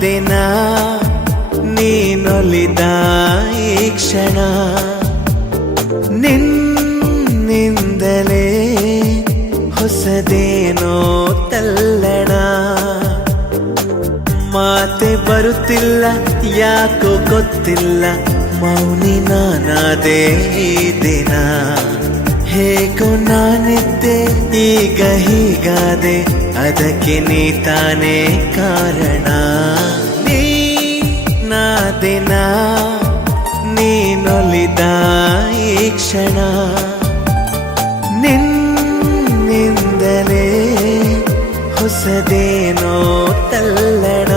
ದಿನ ನೀನೊಲಿದ ಈ ಕ್ಷಣ ನಿನ್ನಿಂದಲೇ ಹೊಸದೇನೋ ತಲ್ಲಣ. ಮಾತೆ ಬರುತ್ತಿಲ್ಲ ಯಾಕೋ ಗೊತ್ತಿಲ್ಲ, ಮೌನಿ ನಾನಾದೆ ಈ ದಿನ. ಹೇಗೋ ನಾನಿದ್ದೆ ಈಗ ಹೀಗಾದೆ, ಅದಕ್ಕೆ ನೀ ತಾನೇ ಕಾರಣ. ದಿನ ನೀನೊಲಿದ ಈ ಕ್ಷಣ ನಿನ್ನಿಂದಲೇ ಹೊಸದೇನೋ ತಲ್ಲಣ.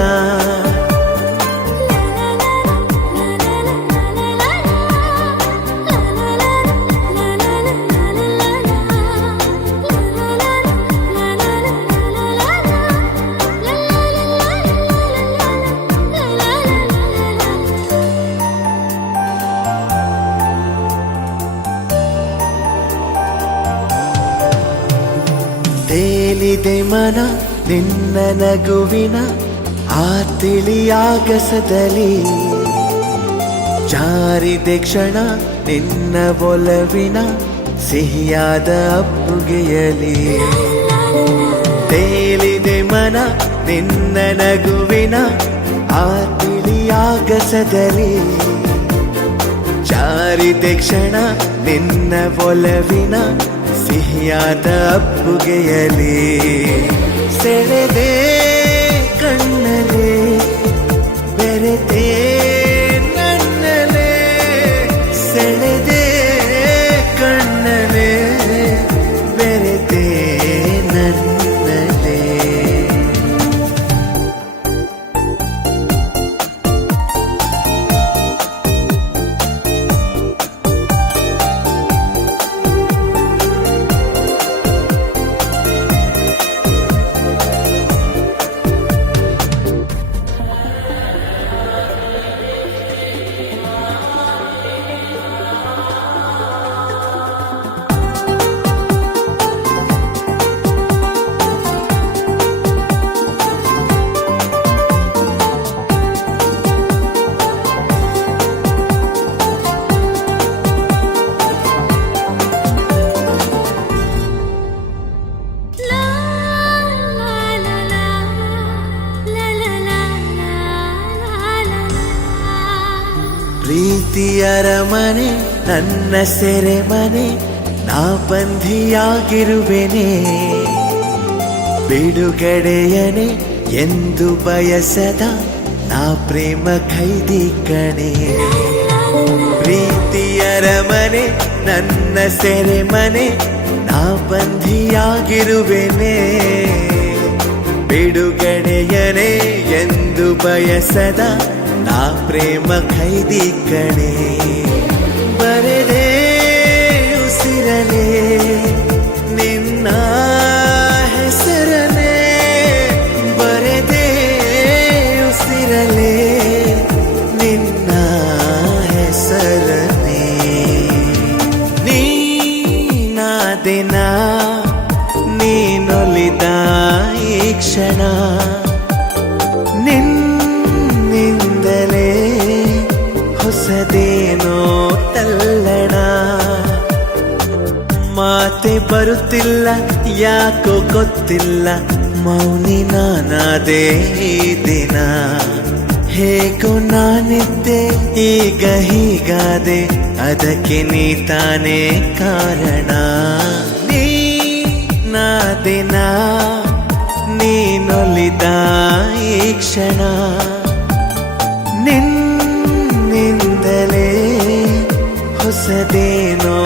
ತೇಲಿದೆ ಮನ ನಿನ್ನ ನಗುವಿನ ಆ ತಿಳಿಯಾಗಸದಲ್ಲಿ, ಜಾರಿದೆ ಕ್ಷಣ ನಿನ್ನ ಒಲವಿನ ಸಿಹಿಯಾದ ಅಪ್ಪುಗೆಯಲಿ. ತೇಲಿದೆ ಮನ ನಿನ್ನ ನಗುವಿನ ಆ ತಿಳಿಯಾಗಸದಲ್ಲಿ, ಜಾರಿದೆ ಕ್ಷಣ ನಿನ್ನ ಒಲವಿನ ಸಿಹಿಯಾದ ಅಪ್ಪುಗೆಯಲಿ. ಸೆಳೆದೆ ಕಣ್ಣಲೆ ಬೆರೆತೆ ನನ್ನಲೆ, ಸೆಳೆದೆ ಕಣ್ಣಲೆ ಬೆರೆತೆ ನನ್ನಲೆ. ಪ್ರೀತಿಯರ ಮನೆ ನನ್ನ ಸೆರೆಮನೆ, ನಾ ಬಂಧಿಯಾಗಿರುವೆನೆ. ಬಿಡುಗಡೆಯನೆ ಎಂದು ಬಯಸದ ನಾ ಪ್ರೇಮ ಖೈದಿ ಕಣೆ. ಪ್ರೀತಿಯರ ಮನೆ ನನ್ನ ಸೆರೆಮನೆ, ನಾ ಬಂಧಿಯಾಗಿರುವೆನೆ. ಬಿಡುಗಡೆಯನೆ ಎಂದು ಬಯಸದ ನಾ ಪ್ರೇಮ ಖೈದಿ ಕಣೆ. ಬರೆದೆ ಉಸಿರನೆ ನಿನ್ನ ಹೆಸರನೆ, ಬರೆದೆ ಉಸಿರಲೆ ನಿನ್ನ ಹೆಸರನೆ. ದಿನ ನೀನೊಲಿದ ಈ ಕ್ಷಣ ನಿನ್ನಿಂದಲೇ ಹೊಸದೇನೋ ತಲ್ಲಣ. ಮಾತೆ ಬರುತ್ತಿಲ್ಲ ಯಾಕೋ ಗೊತ್ತಿಲ್ಲ, ಮೌನಿ ನಾನಾದೆ ಈ ದಿನ. ಹೇಗೋ ನಾನಿದ್ದೆ ಈಗ ಹೀಗಾದೆ, ಅದಕ್ಕೆ ನೀ ತಾನೇ ಕಾರಣ. ದಿನ ನೀನೊಲಿದ ಈ ಕ್ಷಣ ನಿನ್ನಿಂದಲೇ ಹೊಸದೇನೋ